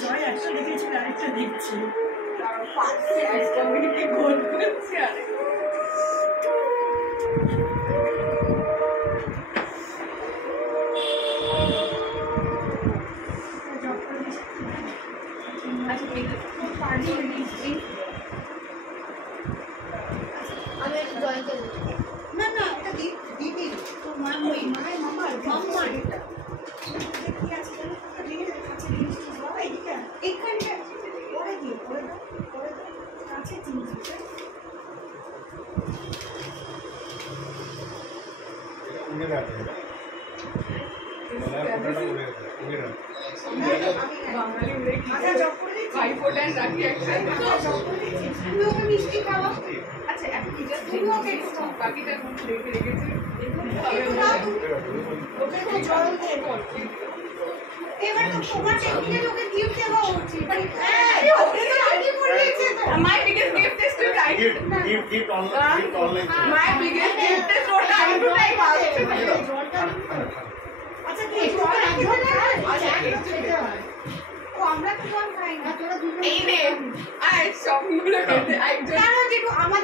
জয় একটা দেখেছিল আরেকটা দেখছি পাচ্ছে আজকে মিনিটে গোল করছে আরে আমি একটু জয়েন করে না না এটা দিদি তোর মা ওই মায়ের মামার এটা কি আছে জানো একটা রিঙে কাছে জিনিস বাবা এদিকে এইখানটা পরে দিও পরে কাছে জিনিস উড়ে যাবে বাঙালি উড়ে কি আচ্ছা জব করে দিচ্ছি ভাই ফোটান রাখি একসাথে জব করে দিচ্ছি তুমি ওকে মিষ্টি খাওয়া আচ্ছা এখন কি জাস্ট তুমি ওকে বাকিটা রেখে রেখেছি ওকে তো জল দিয়ে করছি এবার তো তোমার টেবিলে ওকে গিফট দেওয়া উচিত হ্যাঁ ওকে তো আগে বলেছে তো my biggest gift is to time gift online my biggest gift is to time to time আচ্ছা কি জল একজন আচ্ছা এটা ও আমরা তো জল খাই না তোরা দুজন এই নে আর সবগুলো খেতে একজন কারণ যেটু আমার